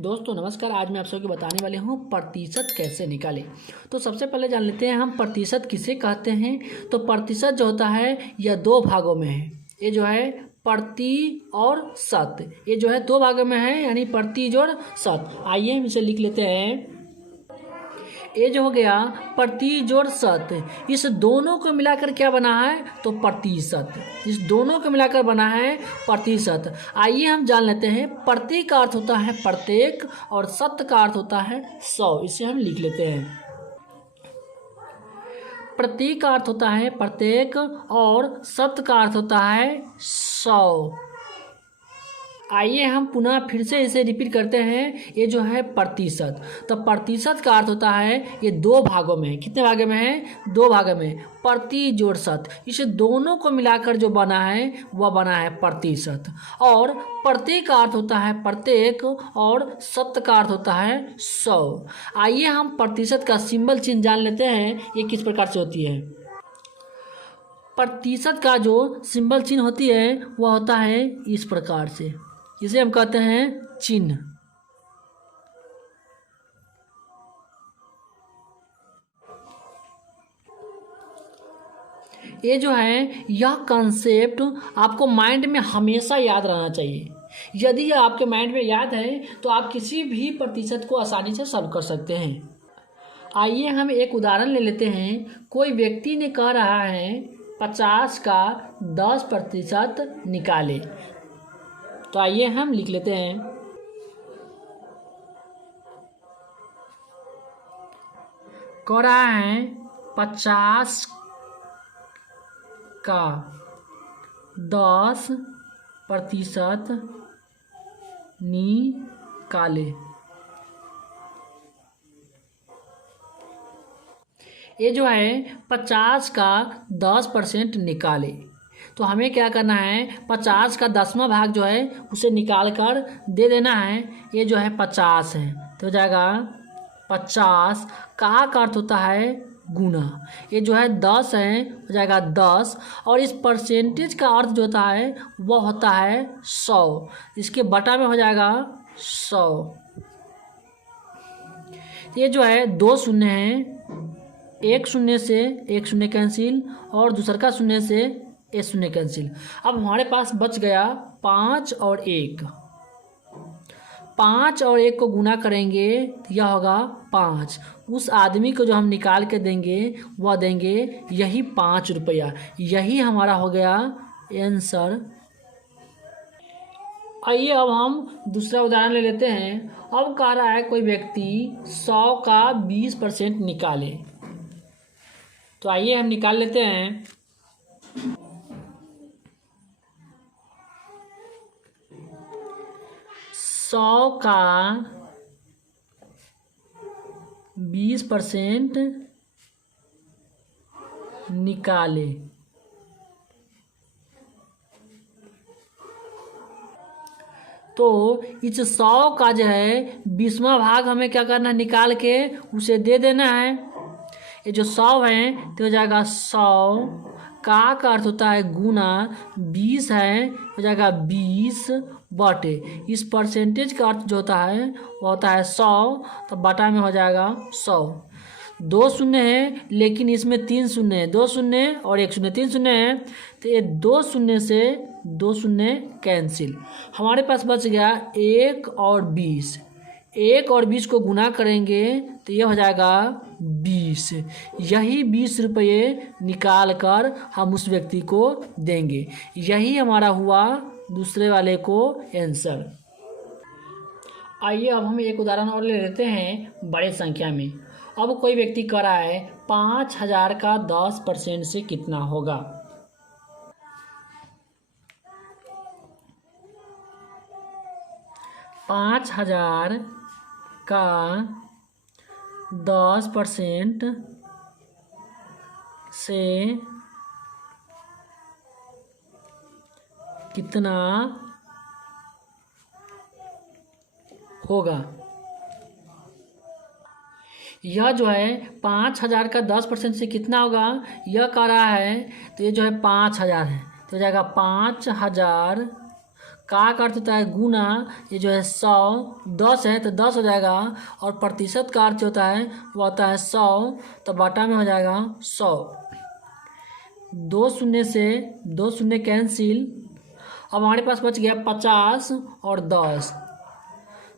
दोस्तों नमस्कार। आज मैं आप सबको बताने वाले हूँ प्रतिशत कैसे निकालें। तो सबसे पहले जान लेते हैं हम प्रतिशत किसे कहते हैं। तो प्रतिशत जो होता है यह दो भागों में है। ये जो है प्रति और शत, ये जो है दो भागों में है, यानी प्रति जोड़ शत। आइए हम इसे लिख लेते हैं। ये जो हो गया प्रति जोड़ शत, इस दोनों को मिलाकर क्या बना है तो प्रतिशत। इस दोनों को मिलाकर बना है प्रतिशत। आइए हम जान लेते हैं। प्रति का अर्थ होता है प्रत्येक और शत का अर्थ होता है 100। इसे हम लिख लेते हैं। प्रति का अर्थ होता है प्रत्येक और शत का अर्थ होता है 100। आइए हम पुनः फिर से इसे रिपीट करते हैं। ये जो है प्रतिशत, तो प्रतिशत का अर्थ होता है ये दो भागों में है। कितने भागों में है? दो भागों में। प्रति जोड़ शत, इसे दोनों को मिलाकर जो बना है वह बना है प्रतिशत। और प्रति का अर्थ होता है प्रत्येक और शत का अर्थ होता है 100। आइए हम प्रतिशत का सिंबल चिन्ह जान लेते हैं, ये किस प्रकार से होती है। प्रतिशत का जो सिंबल चिन्ह होती है वह होता है इस प्रकार से। इसे हम कहते हैं चिन्ह। ये जो है यह कॉन्सेप्ट आपको माइंड में हमेशा याद रहना चाहिए। यदि यह आपके माइंड में याद है तो आप किसी भी प्रतिशत को आसानी से सॉल्व कर सकते हैं। आइए हम एक उदाहरण ले लेते हैं। कोई व्यक्ति ने कह रहा है 50 का 10% निकाले। तो आइए हम लिख लेते हैं। कह रहा है 50 का 10% निकाले। ये जो है 50 का 10% निकाले, तो हमें क्या करना है 50 का 10वां भाग जो है उसे निकाल कर दे देना है। ये जो है 50 है, तो हो जाएगा 50 का अर्थ होता है गुना। ये जो है 10 है, हो जाएगा 10। और इस परसेंटेज का अर्थ जो होता है वह होता है 100। इसके बटा में हो जाएगा 100। ये जो है दो शून्य है, एक शून्य से एक शून्य कैंसिल और दूसरा का शून्य से एक शून्य कैंसिल। अब हमारे पास बच गया 5 और 1। 5 और 1 को गुना करेंगे तो यह होगा 5। उस आदमी को जो हम निकाल के देंगे वह देंगे यही 5 रुपया। यही हमारा हो गया आंसर। आइए अब हम दूसरा उदाहरण ले लेते हैं। अब कह रहा है कोई व्यक्ति 100 का 20% निकाले। तो आइए हम निकाल लेते हैं। 100 का 20% निकाले। तो इस 100 का जो है 20वां भाग हमें क्या करना है, निकाल के उसे दे देना है। ये जो 100 है तो हो जाएगा 100 का अर्थ होता है गुना, 20 है हो जाएगा 20 बटे इस परसेंटेज का अर्थ जो होता है वो होता है 100, तो बटा में हो जाएगा 100। दो शून्य है लेकिन इसमें 3 शून्य है, 2 शून्य और 1 शून्य, 3 शून्य है, तो ये 2 शून्य से 2 शून्य कैंसिल। हमारे पास बच गया 1 और 20। 1 और 20 को गुना करेंगे तो ये हो जाएगा 20। यही 20 रुपये निकाल कर हम उस व्यक्ति को देंगे। यही हमारा हुआ दूसरे वाले को आंसर। आइए अब हम एक उदाहरण और ले लेते हैं बड़े संख्या में। अब कोई व्यक्ति कह रहा है 5000 का 10% से कितना होगा। पाँच हजार का 10% से कितना होगा। यह जो है 5000 का 10% से कितना होगा यह कह रहा है, तो ये जो है 5000 है, तो हो जाएगा 5000 का अर्थ होता है गुना, ये जो है 100, 10 है तो 10 हो जाएगा, और प्रतिशत का अर्थ होता है वो होता है 100, तो बटा में हो जाएगा 100। 2 शून्य से 2 शून्य कैंसिल। अब हमारे पास बच गया 50 और 10,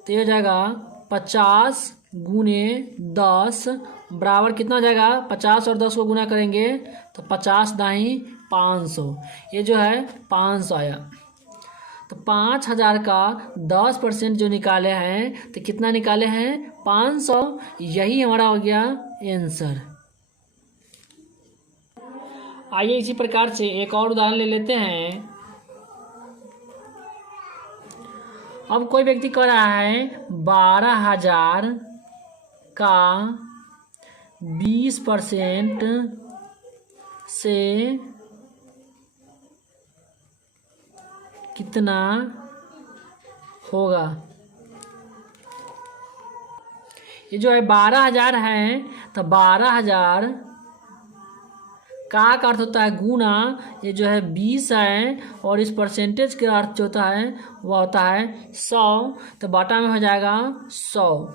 तो ये हो जाएगा 50 गुने 10 बराबर कितना हो जाएगा, 50 और 10 को गुना करेंगे तो 50 दाई 500, ये जो है 500 आया। तो 5000 का 10% जो निकाले हैं तो कितना निकाले हैं, 500। यही हमारा हो गया आंसर। आइए इसी प्रकार से एक और उदाहरण ले लेते हैं। अब कोई व्यक्ति कह रहा है 12,000 का 20% से कितना होगा। ये जो है 12,000 है, तो 12,000 का अर्थ होता है गुना, ये जो है 20 है, और इस परसेंटेज के अर्थ जो होता है वह होता है 100, तो बटा में हो जाएगा 100।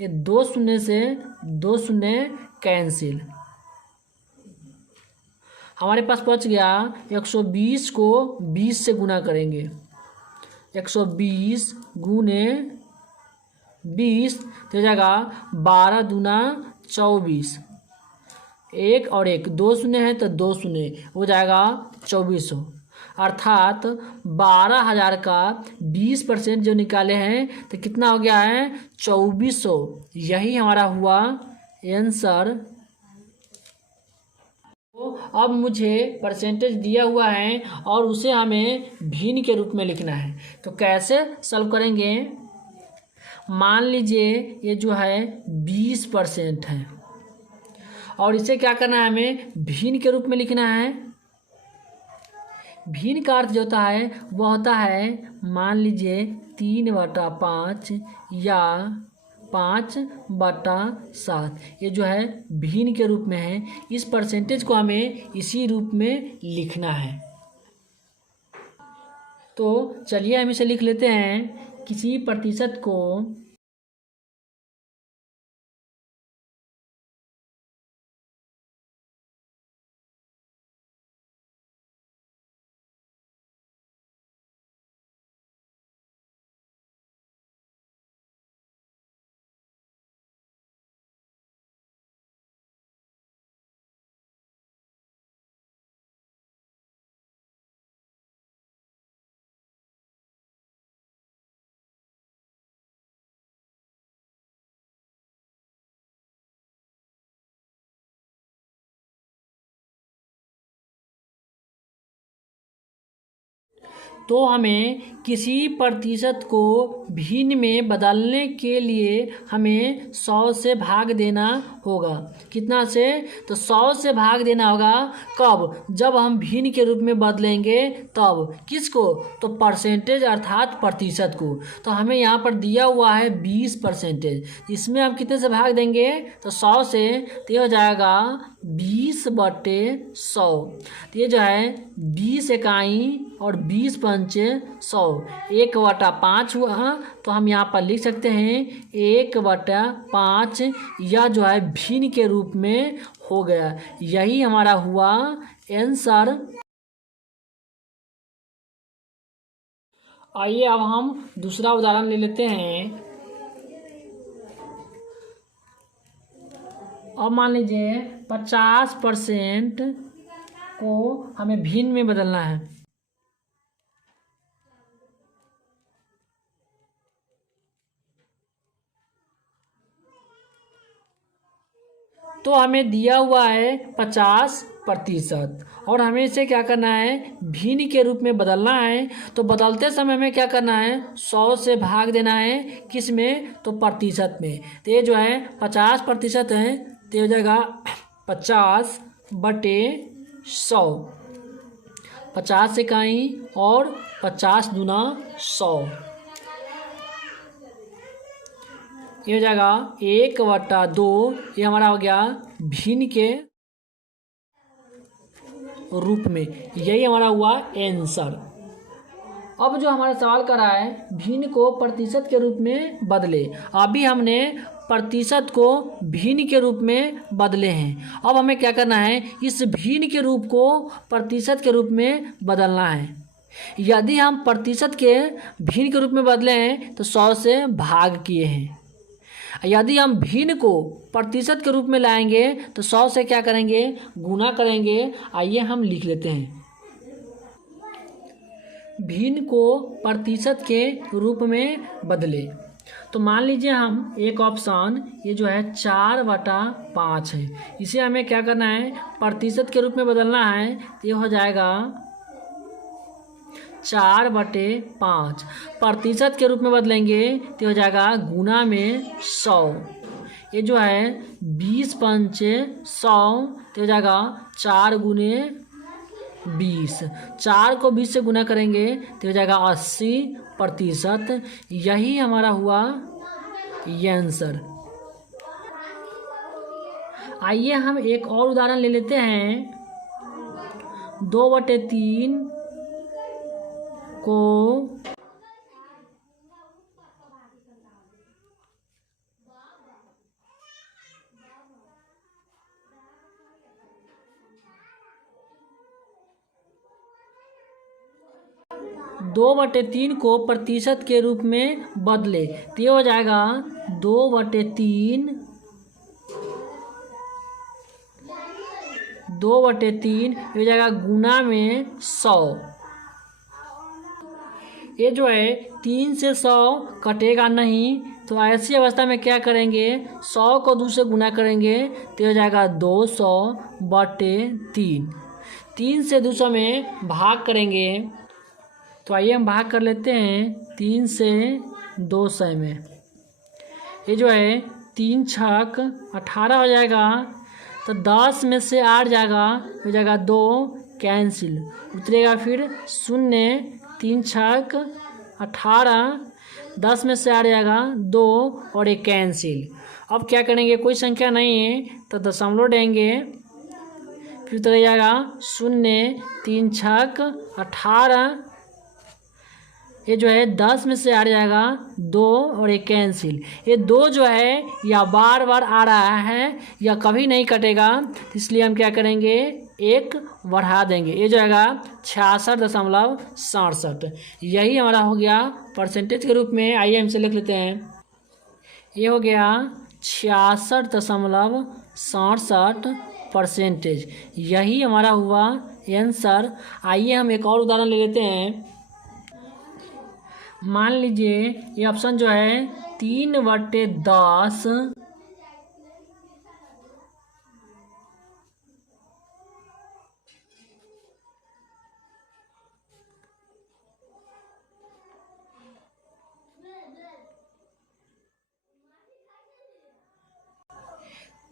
ये 2 शून्य से 2 शून्य कैंसिल। हमारे पास बच गया 120 को 20 से गुना करेंगे, 120 गुने 20 तो हो जाएगा 12 दूना 24, 1 और 1 2 शून्य है तो 2 शून्य हो जाएगा 2400। अर्थात 12,000 का 20% जो निकाले हैं तो कितना हो गया है, 2400। यही हमारा हुआ आंसर। अब मुझे परसेंटेज दिया हुआ है और उसे हमें भिन्न के रूप में लिखना है, तो कैसे सॉल्व करेंगे। मान लीजिए ये जो है 20% है और इसे क्या करना है, हमें भिन्न के रूप में लिखना है। भिन्न का अर्थ जो होता है वह होता है, मान लीजिए 3/5 या 5/7, ये जो है भिन्न के रूप में है। इस परसेंटेज को हमें इसी रूप में लिखना है। तो चलिए हम इसे लिख लेते हैं। किसी प्रतिशत को तो हमें किसी प्रतिशत को भिन्न में बदलने के लिए हमें 100 से भाग देना होगा। कितना से, तो 100 से भाग देना होगा। कब, जब हम भिन्न के रूप में बदलेंगे तब। किसको, तो परसेंटेज अर्थात प्रतिशत को। तो हमें यहाँ पर दिया हुआ है 20%, इसमें हम कितने से भाग देंगे, तो 100 से, तो ये हो जाएगा 20/100। तो ये जो है 20 इकाई और 20 पंचे 100, 1/5 हुआ। तो हम यहाँ पर लिख सकते हैं 1/5, यह जो है भिन्न के रूप में हो गया। यही हमारा हुआ आंसर। आइए अब हम दूसरा उदाहरण ले लेते हैं। अब मान लीजिए 50% को हमें भिन्न में बदलना है। तो हमें दिया हुआ है 50% और हमें इसे क्या करना है, भिन्न के रूप में बदलना है। तो बदलते समय हमें क्या करना है, 100 से भाग देना है। किस में, तो प्रतिशत में। तो ये जो है 50% है, तो हो जाएगा 50/100, 50 इकाई और 50 दूना 100, ये हो जाएगा 1/2। ये हमारा हो गया भिन्न के रूप में। यही हमारा हुआ आंसर। अब जो हमारा सवाल कर रहा है भिन्न को प्रतिशत के रूप में बदले, अभी हमने प्रतिशत को भिन्न के रूप में बदले हैं। अब हमें क्या करना है, इस भिन्न के रूप को प्रतिशत के रूप में बदलना है। यदि हम प्रतिशत के भिन्न के रूप में बदले हैं तो 100 से भाग किए हैं। यदि हम भिन्न को प्रतिशत के रूप में लाएंगे तो 100 से क्या करेंगे, गुना करेंगे। आइए हम लिख लेते हैं, भिन्न को प्रतिशत के रूप में बदले। तो मान लीजिए हम एक ऑप्शन ये जो है 4/5 है, इसे हमें क्या करना है, प्रतिशत के रूप में बदलना है। तो ये हो जाएगा 4/5। प्रतिशत के रूप में बदलेंगे तो हो जाएगा गुना में 100। ये जो है 20 पंचे 100 तो हो जाएगा 4 गुने 20। 4 को 20 से गुना करेंगे तो हो जाएगा 80%। यही हमारा हुआ आंसर। आइए हम एक और उदाहरण ले लेते हैं। 2/3 को 2/3 को प्रतिशत के रूप में बदले तो ये हो जाएगा 2/3 हो जाएगा गुना में 100। ये जो है 3 से 100 कटेगा नहीं, तो ऐसी अवस्था में क्या करेंगे, 100 को 2 से गुना करेंगे तो हो जाएगा 200/3। 3 से 200 में भाग करेंगे तो आइए हम भाग कर लेते हैं 3 से 200 में। ये जो है 3 छक 18 हो जाएगा, तो 10 में से 8 जाएगा, हो जाएगा 2 कैंसिल, उतरेगा फिर 0। 3 छक 18, 10 में से 8 जाएगा 2 और एक कैंसिल। अब क्या करेंगे, कोई संख्या नहीं है तो दशमलव देंगे, फिर उतर जाएगा 0। 3 छक 18, ये जो है 10 में से 8 जाएगा 2 और एक कैंसिल। ये 2 जो है या बार बार आ रहा है या कभी नहीं कटेगा, इसलिए हम क्या करेंगे, 1 बढ़ा देंगे। ये जो आएगा 66.67। यही हमारा हो गया परसेंटेज के रूप में। आइए हम इसे लिख लेते हैं, ये हो गया 66.67%। यही हमारा हुआ आंसर। आइए हम एक और उदाहरण ले लेते हैं। मान लीजिए ये ऑप्शन जो है 3/10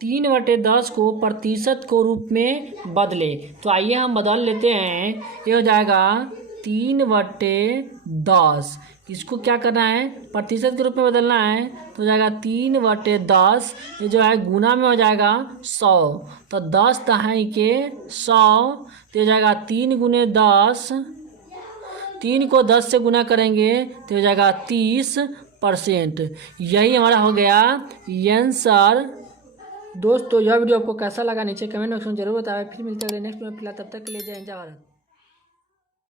3/10 को प्रतिशत को रूप में बदले। तो आइए हम बदल लेते हैं। ये हो जाएगा 3/10। इसको क्या करना है, प्रतिशत के रूप में बदलना है। तो हो जाएगा 3/10, ये जो है गुना में हो जाएगा 100। तो 10 दहाई के 100, तो हो जाएगा 3 गुने 10। 3 को 10 से गुना करेंगे तो हो जाएगा 30%। यही हमारा हो गया आंसर। दोस्तों यह वीडियो आपको कैसा लगा नीचे कमेंट बॉक्स में जरूर बताएं। फिर मिलते हैं नेक्स्ट वीडियो में। फिलहाल तब तक के लिए जय हिंद, जय भारत।